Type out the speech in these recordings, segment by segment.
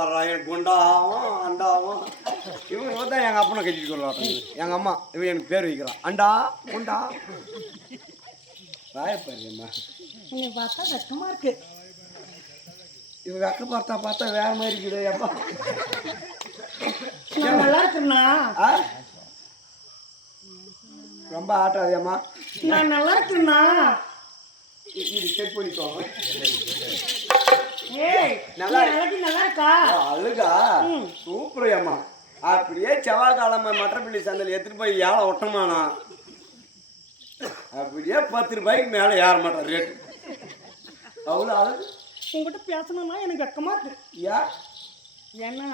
பாடுறா எனக்கு குண்டாவும் அண்டாவும். இவன் தான் எங்கள் அப்பனை கட்டிட்டு கொள்ளாட்டம் எங்கள் அம்மா இவன் எனக்கு பேர் வைக்கிறான். அண்டா குண்டா. ராயப்பாருமா நீ பார்த்தா வெக்கமா இருக்கு. இவன் வெக்க பார்த்தா பார்த்தா வேற மாதிரி இருக்குது அப்பா. நல்லா இருக்கேன்னா ஆ? ரொம்ப ஆட்டாதேம்மா. நான் நல்லா இருக்கேன்னா இது செக் பண்ணிக்கோங்க நல்லா நல்லா இருக்கா? அழுகா. சூப்பர் அம்மா அப்படியே செவ்வாய்க்கிழமை மட்டப்பள்ளி சந்தையில் எடுத்துட்டு போய் ஏழை ஒட்டமானா. அப்படியே பத்து ரூபாய்க்கு மேலே ஏற மாட்டான் ரேட்டு அவ்வளோ அழகு. உங்ககிட்ட பேசணும்னா எனக்கு வெக்கமா இருக்கு. யா? ஏன்னா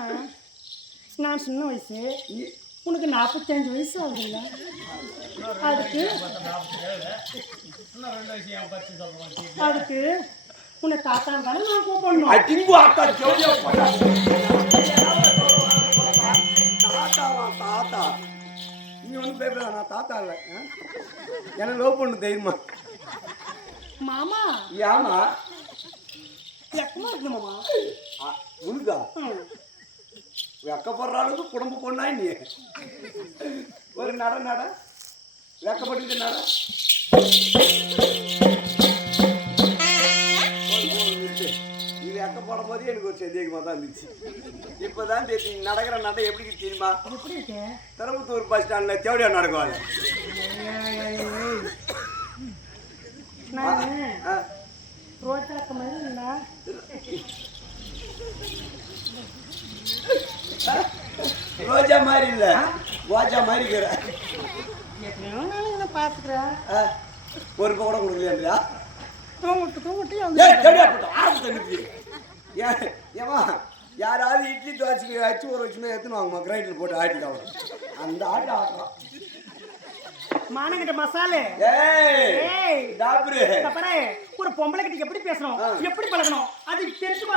நான் சின்ன வயசு. உனக்கு நாற்பத்தஞ்சு வயசு ஆகுதுல்ல. அதுக்கு அதுக்கு உன்னை தாத்தா தானே நான் கூப்பிடணும். அடிம்பு ஆத்தா ஜோதியா. தாத்தாவா தாத்தா நீ ஒன்றும் பேப்பர் நான் தாத்தா இல்லை? எனக்கு லவ் பண்ணு தெரியுமா மாமா. ஏமா வெக்கமா இருக்கு மாமா. உனக்கா. வெக்கப்படுற அளவுக்கு குடும்ப பொண்ணா நீ. ஒரு நட நட. வெக்கப்பட்டு நட. போதே எனக்கு ஒரு சந்தேகமாக தான் இருந்துச்சு. இப்போதான் தெரியும் நீ நடக்கிற நட எப்படி தெரியுமா? திருப்பத்தூர் பஸ் ஸ்டாண்டில் தேவடியா இல்லை ரோஜா மாதிரி இல்லை. ரோஜா மாதிரி இருக்கிற. எத்தனையோ நாள் இதை பார்த்துக்கிறேன். ஒரு கூட கொடுக்கலையா தூங்கிட்டு தூங்கிட்டு ஏய், ஏன், ஏம்மா, யாராவது இட்லி தோசைக்கு வச்சு ஒரு வச்சுனா எடுத்துன்னு வாங்கம்மா கிரைண்டர் போட்டு ஆட்டிக்கலாம் அந்த ஆட்டு ஆட்டலாம் மானங்கிட்ட மசாலு. ஏய் ஏய் டாக்டரு இந்த பாரு, ஒரு பொம்பளை கிட்ட எப்படி பேசணும். எப்படி பழகணும்? அது தெரிஞ்சுமா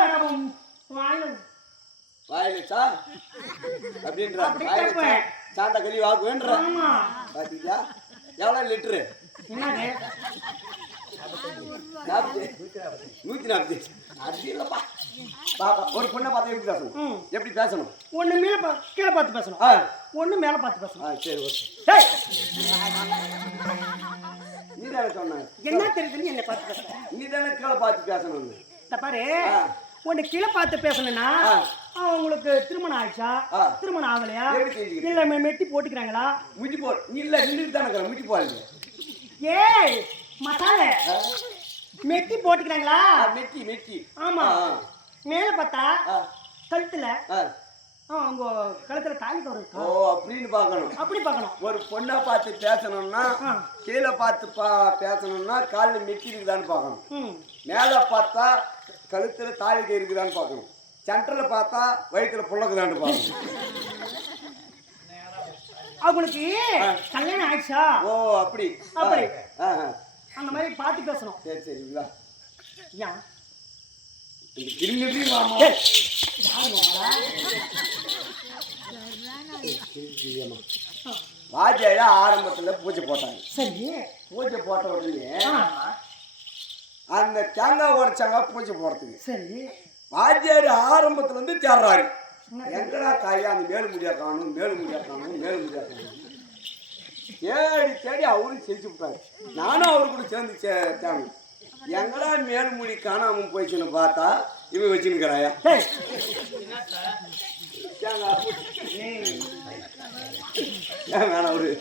வாயில வாயிலுச்சா அப்படின்ற. அப்படி வாயிலுச்சா. சாண்டா களி வாக்குவேன்ற. ஆமா. பாத்தீங்களா? எவ்வளோ லிட்டரு? என்னது? நூற்றி நாற்பத்தி அது இல்லைப்பா. ஒரு பொண்ணை பார்த்து எப்படி பேசணும். எப்படி பேசணும்? ஒண்ணு மேல பா- கீழே பார்த்து பேசணும். ஒண்ணு மேல பார்த்து பேசணும். சரி ஓகே. நீ தானே சொன்ன. என்ன தெரியுதுன்னு என்னை பார்த்து பேசுற நீ தானே கீழே பார்த்து பேசணும்னு இந்த பாரு ஆ. ஒண்ணு கீழே பார்த்து பேசணும்னா. அவங்களுக்கு திருமணம் ஆயிடுச்சா. திருமணம் ஆகலையா? இல்ல மெட்டி போட்டுக்கிறாங்களா? முட்டி போ இல்லை நின்றுட்டு தானே முட்டி போடுங்க ஏய் மசாலே மெட்டி போட்டுக்கிறாங்களா? மெட்டி மெட்டி. ஆமா. மேல பார்த்தா கழுத்துல உங்க கழுத்துல தாலி கவர் ஓ அப்படின்னு பார்க்கணும். அப்படி பார்க்கணும். ஒரு பொண்ணை பார்த்து பேசணும்னா. கீழே பார்த்து பா பேசணும்னா காலில் மெட்டி இருக்குதான்னு பார்க்கணும். ம். மேலே பார்த்தா கழுத்தில் தாலிக்கு இருக்குதான்னு பார்க்கணும். சென்டரில் பார்த்தா வயிற்றுல புள்ளக்குதான்னு பார்க்கணும். அவங்களுக்கு கல்யாணம் ஆயிடுச்சா? ஓ அப்படி. அப்படி. அந்த மாதிரி பார்த்து பேசணும். சரி சரி இதா. ஏன் இந்த கிருமிடி மாமா. ஏய், யாரு மாமா? வாஜையில ஆரம்பத்துல பூஜை போட்டாங்க. சரி. பூஜை போட்ட உடனே அந்த தேங்காய் உடைச்சாங்க பூஜை போடுறதுக்கு. சரி. வாத்தியார் ஆரம்பத்துல இருந்து தேடுறாரு எங்கடா காயா? அந்த மேல் முடியா காணும் மேல் முடியா காணும் மேல் முடியா காணும். தேடி தேடி அவரும் செஞ்சு விட்டாரு நானும் அவரு கூட சேர்ந்து சே- தேடணும் எங்கடா மேல் முடி காணாம போயிடுச்சுன்னு பார்த்தா இவன் ஏன் வேணாம் அவரு.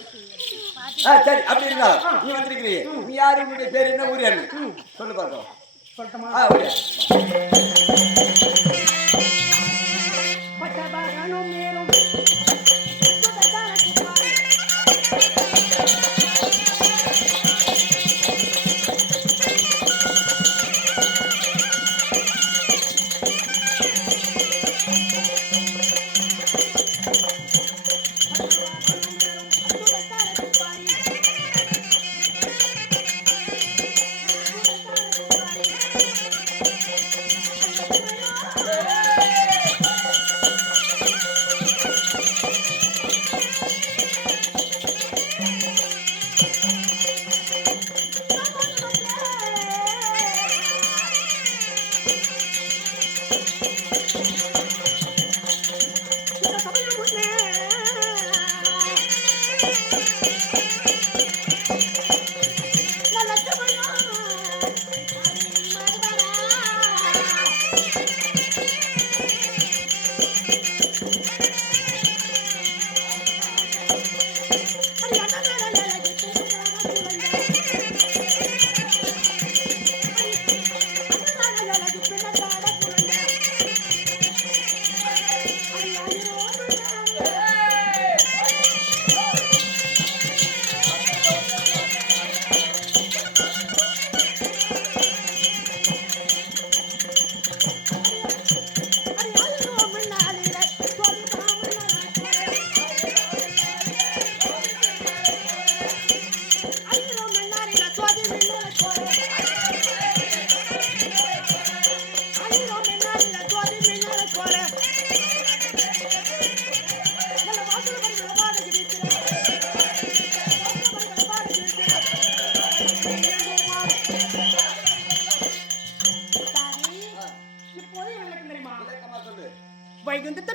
ஆ சரி அப்படி இருந்தா நீ வந்திருக்கிறீங்க நீ யாரு? உன்னுடைய பேர் என்ன? ஊர் என்ன? சொல்லு பார்க்கலாம் சொல்லட்டுமா? ஆ அப்படியா.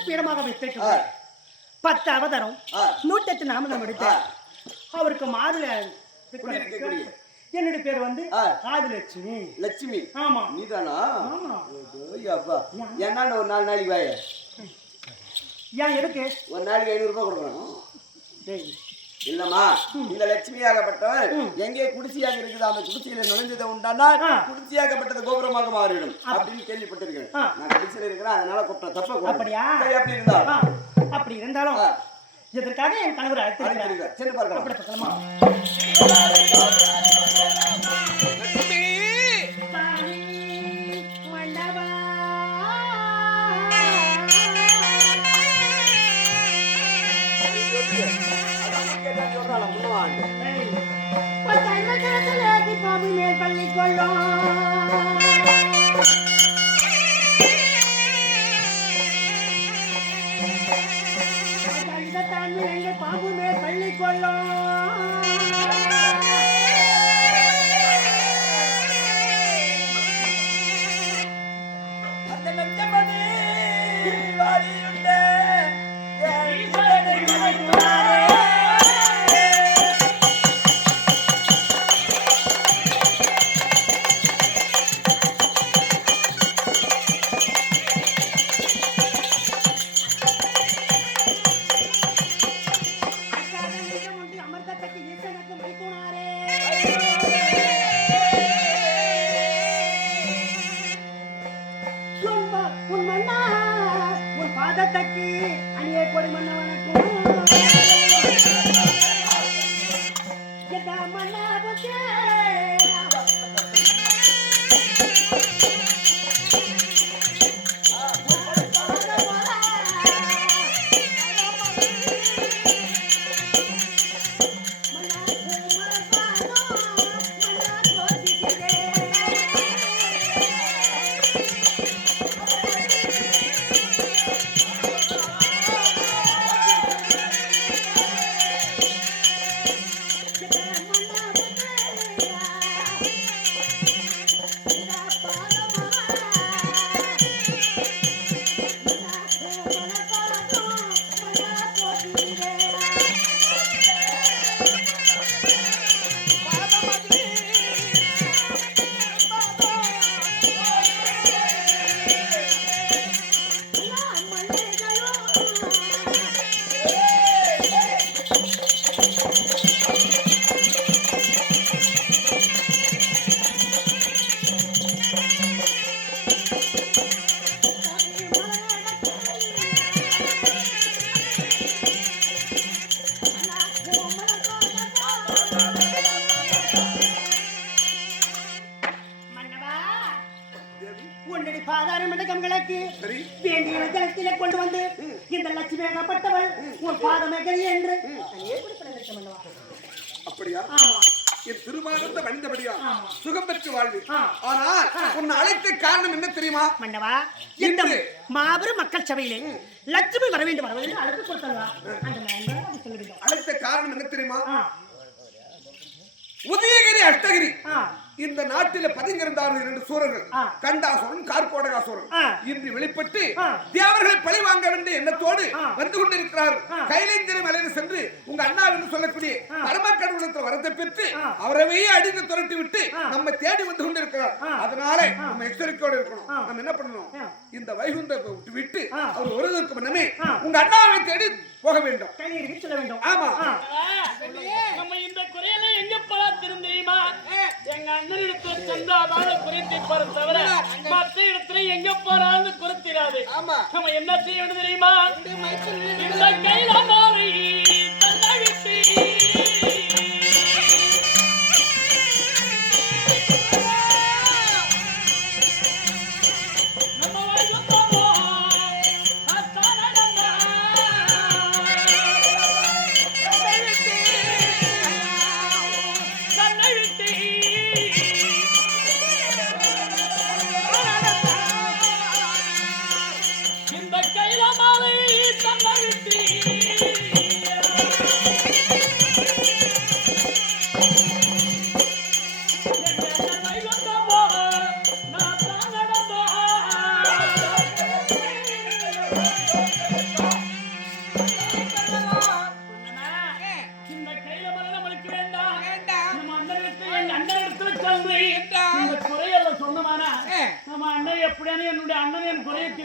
பீடமாக வைத்திருக்க பத்து அவதாரம். நூற்றெட்டு நாமதம் எடுத்த. அவருக்கு மாதுளை குடியிருக்கக்கூடிய. என்னுடைய பேர் வந்து ஆ. ஆதிலட்சுமி. லட்சுமி. ஆமா. நீதானா? என்னன்னு ஒரு நாலு நாளைக்கு வாய? ஏன் எதுக்கு? ஒரு நாளைக்கு ஐநூறு ரூபாய் கொடுக்கணும். இல்லம்மா இந்த லட்சுமியாகப்பட்டவர் எங்கே குடிசையாக இருக்குது அந்த குடிசையில நுழைஞ்சதை உண்டானால் ஆ. குடிசையாகப்பட்டது கோபுரமாக மாறிடும் அப்படின்னு கேள்விப்பட்டிருக்கேன். நான் குடிசையில இருக்கிறேன் அதனால கூப்பிட்ட தப்ப கூப்பிட்டேன். அப்படியா? சரி அப்படி இருந்தா ஆ, அப்படி இருந்தாலும். இதற்காக என் கணவர் அழைத்திருக்கிறேன். சென்று பார்க்கலாம் சபையிலே லட்சுமி வர வேண்டும் வர வேண்டும் அழைப்பு கொடுத்தாங்க அழைத்த காரணம் என்ன தெரியுமா? உதயகிரி அஷ்டகிரி. இந்த நாட்டில பதுங்கிருந்தார்கள் இரண்டு சூரர்கள். கண்டாசுரன் கார்கோடகாசுரன். இன்று வெளிப்பட்டு. தேவர்களை பழி வாங்க வேண்டிய எண்ணத்தோடு. வந்து கொண்டிருக்கிறார். கைலேந்திர மலையில் சென்று உங்க அண்ணா என்று சொல்லக்கூடிய. பரமக்கடவுளத்தில் வரத்தை பெற்று. அவரவே அடித்து துரட்டி விட்டு. நம்ம தேடி வந்து கொண்டிருக்கிறார். அதனால. நம்ம எச்சரிக்கையோடு இருக்கணும். நம்ம என்ன பண்ணணும். இந்த வைகுந்தத்தை விட்டு விட்டு. அவர் வருவதற்கு முன்னமே. உங்க அண்ணாவை தேடி போக வேண்டும் சொல்ல வேண்டும் ஆமா நம்ம இந்த குறையெல்லாம் எங்க பார்த்திருந்தோம் தெரியுமா எங்க அண்ணன் இடத்துல சென்றாதான குறைத்தை பாரு தவிர மத்த இடத்துல எங்க போறான்னு குறைத்திராது ஆமா. நம்ம என்ன செய்யணும் தெரியுமா இந்த கையில மாறி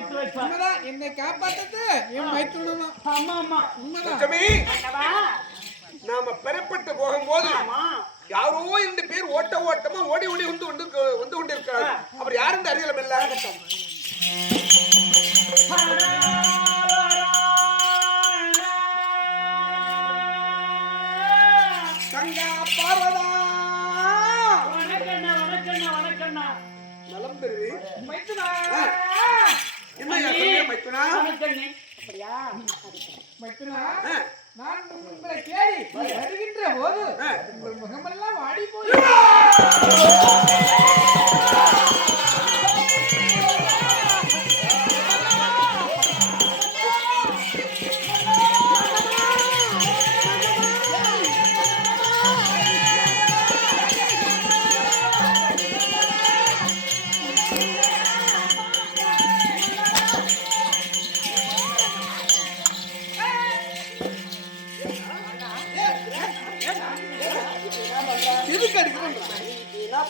தீர்த்து வைப்பார் உண்மைதான். என்னை காப்பாத்தது என் மைத்துனதான் ஆமா ஆமா. உண்மைதான். நாம பெறப்பட்டு போகும்போது ஆமா. யாரோ இரண்டு பேர் ஓட்ட ஓட்டமா ஓடி ஓடி வந்து கொண்டு வந்து கொண்டிருக்கிறார் அவர் யாருன்னு அறியலம் இல்ல தங்கா பார்வதா. வணக்கண்ணா வணக்கண்ணா வணக்கண்ணா. நலம் பெறுவி மைத்துனா. நான் உங்களை தேடி வருகின்ற போது ஆ. உங்கள் முகமெல்லாம் வாடி போய்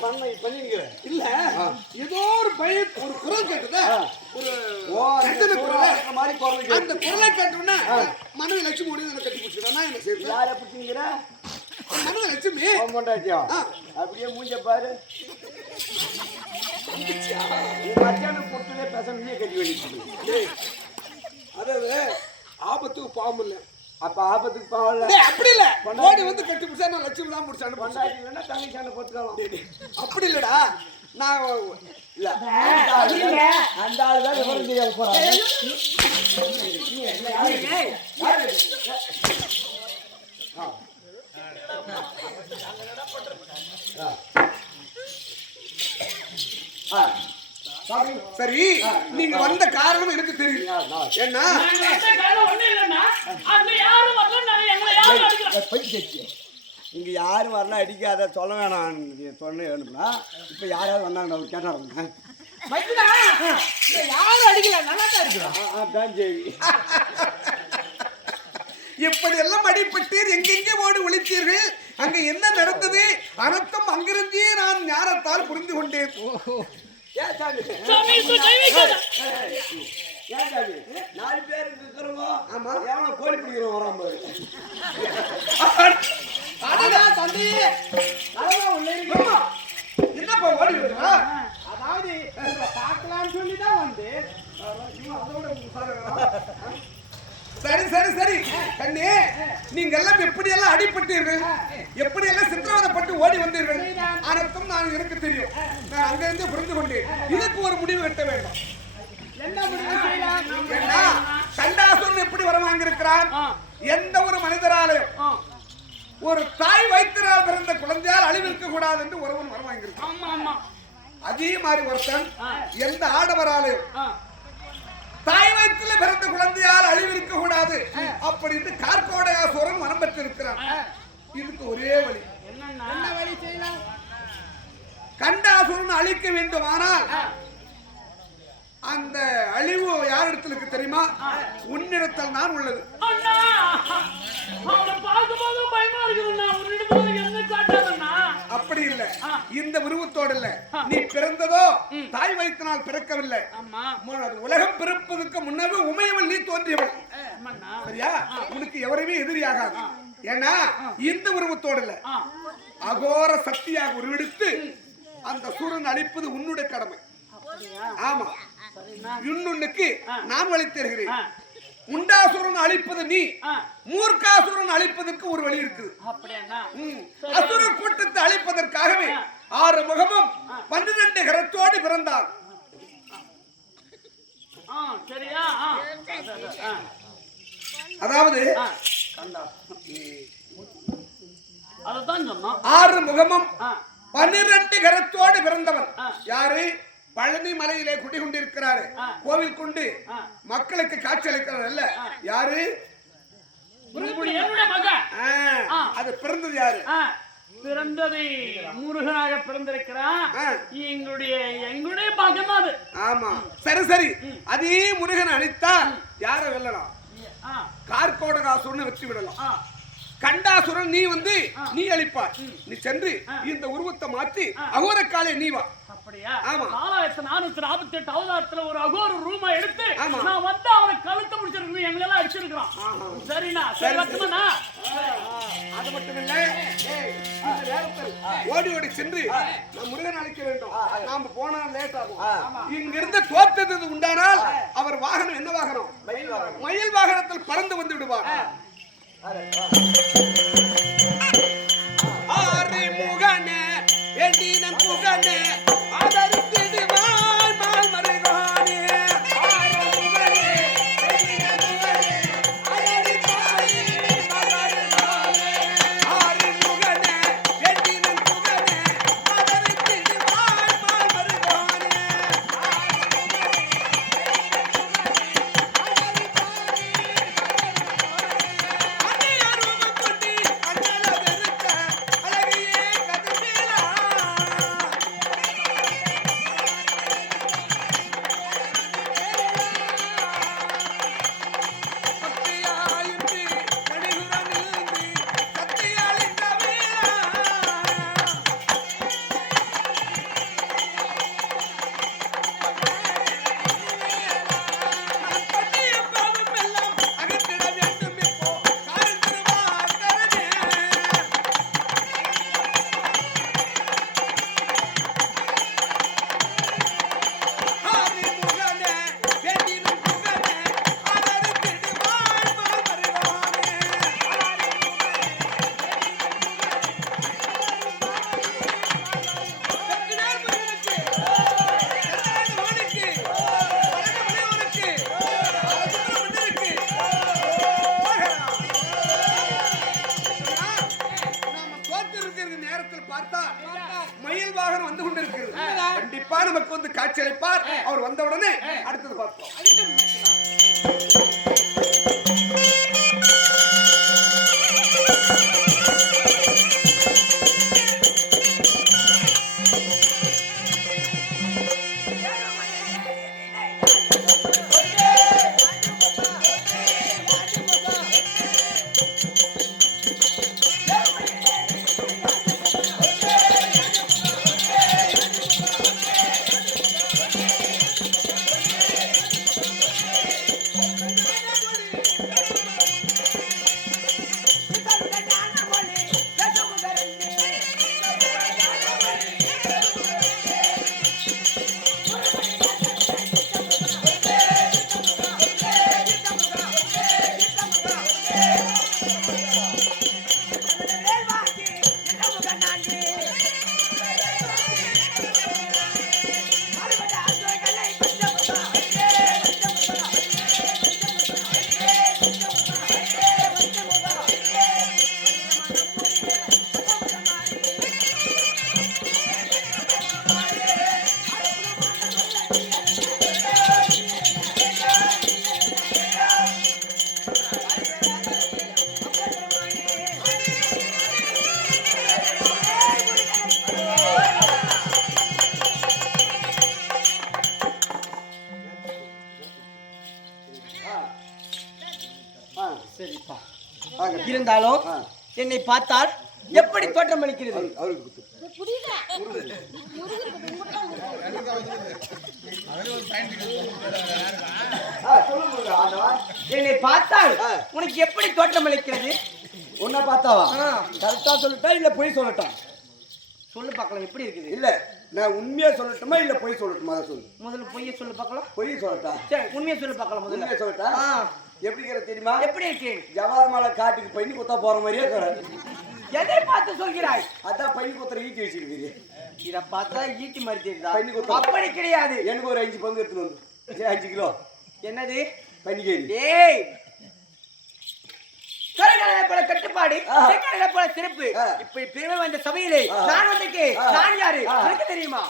பண்ண பண்ணிருக்கிற இல்ல ஏதோ ஒரு பய ஒரு குரல் கேட்டதா? ஒரு ஓ கட்டளை குரல் மாதிரி குரல் அந்த குரலை கேட்டோன்னே மனைவி லட்சுமி ஓடி என்ன கட்டி பிடிச்சிட்டா என்ன செய்யுது யாரை பிடிச்சிங்கிற மனைவி லட்சுமி? பொண்டாட்டியா. அப்படியே மூஞ்ச பாரு. மச்சானுக்கு பொட்டுலே நீயே கட்டி வெளியிட்டு அதாவது ஆபத்துக்கு பாவம் இல்ல அப்ப ஆபத்துக்கு பாவல டேய், அப்படி இல்ல. ஓடி வந்து கட்டி பிடிச்சா நான் லட்சுமி தான் பிடிச்சான்னு பொண்டாட்டி வேணா தங்கச்சான பொத்துக்கலாம் அப்படி இல்லடா. நான் இல்ல. அந்த ஆளு தான் விவரம் தெரியாம போறாங்க சரி நீங்க வந்த காரணம் எனக்கு தெரியும். கட்சி இங்க யாரும் வரல அடிக்காத சொல்ல வேணாம் சொன்ன வேணும்னா இப்ப யாராவது வந்தாங்க அவர் கேட்டாருங்க யாரும் அடிக்கல. நல்லா தான் இருக்கிறோம் சரி. இப்படி எல்லாம் அடிபட்டீர் எங்கெங்கே ஓடி ஒளித்தீர்கள்? அங்க என்ன நடந்தது? அனர்த்தம் அங்கிருந்தே நான் ஞானத்தால் புரிந்து கொண்டேன். ஏன் சாமி ஏன் சாமி நாலு பேர் இருக்கிறவங்க ஆமா. எவனோ கோழி பிடிக்கிறவன் வரான் பாரு அடடா தம்பி உள்ள இருக்கு என்னப்பா ஓடி அதாவது பார்க்கலாம்னு சொல்லி தான் வந்து சரி சரி சரி கண்ணே நீங்க எல்லாம் எப்படி எல்லாம் அடிபட்டீர்கள் எப்படி எல்லாம் சித்திரவதைப்பட்டு ஓடி வந்தீர்கள்? அனைத்தும் நான் எனக்கு தெரியும். நான் அங்கிருந்து புரிந்து கொண்டேன். இதுக்கு ஒரு முடிவு கட்ட வேண்டும். கண்டாசுரன் எப்படி வர வாங்கியிருக்கிறான்? எந்த ஒரு மனிதராலையும் ஒரு தாய் வயிற்றினால் பிறந்த குழந்தையால் அழிவிருக்க கூடாது என்று ஒருவன் வர வாங்கியிருக்கான். அதே மாதிரி ஒருத்தன் எந்த ஆடவராலையும் தாய் வயிற்றுல பிறந்த குழந்தையால் அழிவிருக்க கூடாது அப்படின்னு கார்கோடகாசுரன் மனம் பெற்றிருக்கிறான். இதுக்கு ஒரே வழி. என்ன வழி செய்யலாம் கண்டாசுரன் அழிக்க வேண்டுமானால் அந்த அழிவு யாரிடத்தில் இருக்கு தெரியுமா? உன்னிடத்தில் தான் உள்ளது. இடத்துல. அப்படி இல்ல. இந்த உருவத்தோடு இல்ல. நீ பிறந்ததோ தாய் வயிற்றினால் பிறக்கவில்லை. உலகம் பிறப்பதற்கு முன்னவே உமையவள் நீ தோன்றியவள். சரியா? உனக்கு எவருமே எதிரியாகாது. ஏன்னா இந்த உருவத்தோடு இல்ல அகோர சக்தியாக உருவெடுத்து அந்த சூரன் அழிப்பது உன்னுடைய கடமை. ஆமா. இன்னொன்னுக்கு நான் வழி தருகிறேன் ஆ, உண்டாசுரன் அழிப்பது நீ மூர்க்காசுரன் அழிப்பதற்கு ஒரு வழி இருக்குது. அசுர கூட்டத்தை அழிப்பதற்காகவே ஆறு முகமும் பன்னிரண்டு கரத்தோடு பிறந்தார் அதாவது ஆறு முகமும் பன்னிரண்டு கரத்தோடு பிறந்தவன். யாரு? பழனி மலையிலே குடிகொண்டிருக்கிறாரு. ஆ. கோவில் கொண்டு. மக்களுக்கு காட்சி அளிக்கிறார் அல்ல யாரு. அது பிறந்தது யாரு? பிறந்தது முருகனாக பிறந்திருக்கிறான். எங்களுடைய எங்களுடைய அது. ஆமா. சரி சரி. அதே முருகன் அழித்தா யார வெல்லலாம்? கார்கோடகாசுரன் வெற்றி விடலாம். கண்டாசுரன் நீ வந்து நீ அழிப்பாய். நீ சென்று இந்த உருவத்தை மாற்றி அகோரக்காலே நீ வா. அப்படியா? ஆமா. நாலாயிரத்தி நானூத்தி நாற்பத்தி எட்டு அவதாரத்துல ஒரு அகோர ரூமா எடுத்து. நான் வந்து அவனை கழுத்தை முடிச்சிருக்கணும். எங்களை எல்லாம் அடிச்சிருக்கிறான் சரிண்ணா. சரி அது மட்டும் இல்ல. ஓடி ஓடி சென்று முருகன் அழைக்க வேண்டும். நாம போனா லேட் ஆகும். இங்கிருந்து தோத்தது உண்டானால் அவர் வாகனம் என்ன வாகனம்? மயில் வாகனம். மயில் வாகனத்தில் பறந்து வந்து விடுவார். அளிப்பார் அவர் வந்த உடனே அடுத்தது பார்ப்போம். இருந்தாலும் என்னை பார்த்தால் எப்படி தோற்றம் அளிக்கிறது. என்னை பார்த்தால் ஆ. உனக்கு எப்படி தோற்றம் அளிக்கிறது? உன்னை பார்த்தாவா? ஆ. கரெக்டா சொல்லட்டா இல்ல பொய் சொல்லட்டா சொல்லு பார்க்கலாம் எப்படி இருக்குது? இல்ல நான் உண்மையா சொல்லட்டுமா இல்ல பொய் சொல்லட்டுமா சொல்லு. முதல்ல பொய்யை சொல்லு பார்க்கலாம். பொய் சொல்லட்டா? சரி உண்மையை சொல்லு பார்க்கலாம் முதல்ல. உண்மையா சொல்லட்டா. எப்படி இருக்கிற தெரியுமா? எப்படி இருக்கு? ஜவார் மலை காட்டுக்கு பையன் குத்தா போற மாதிரியே இருக்கிற. எதை பார்த்து சொல்கிறாய்? அதான் பையன் குத்துற ஈட்டி வச்சிருக்கீங்க. இத பார்த்தா ஈட்டி மாதிரி தெரியுதா? பன்னி குத்தம். அப்படி கிடையாது. எனக்கு ஒரு அஞ்சு பங்கு எடுத்துன்னு வந்து. அஞ்சு கிலோ? என்னது? பன்னிக்கேரி டேய் கரகால போல கட்டுப்பாடு போல சிறப்பு. இப்படி பெருமை வந்த சபையிலே. நான் வந்திருக்கு ஆ. நான் யாரு? தெரியுமா?